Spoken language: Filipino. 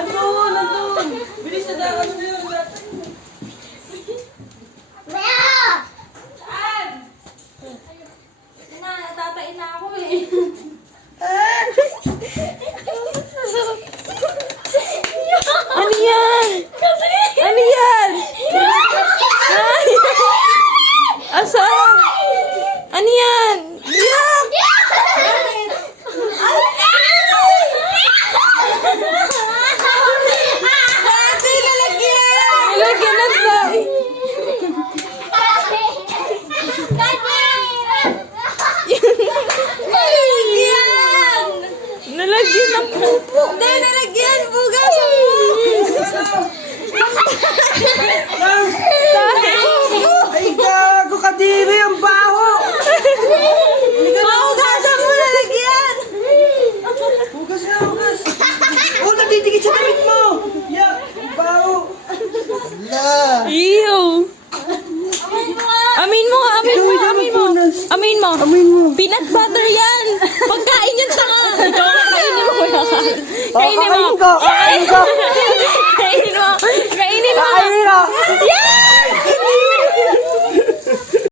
Nandun! Bilis na daw, ano na yun? Saan? Natatain na ako eh. Ano yan? Ano yan? Ay! Asan? Ano yan? Yan! Nalagyan na tayo. Nalagyan ng pupo. Hindi, nalagyan! Bugas! Ay, gago ka, Diri! Ang baho! Mahugasan mo nalagyan! Hugas na, hugas! Oh, natitigit sa damit mo! Yak! Ang baho! Ew. Amin mo, amin mo, amin mo. Amin mo. Amin mo. Peanut butter yan. Pagkain yan sa nga. Ikaw, kainin mo. Kainin mo. Kainin ko!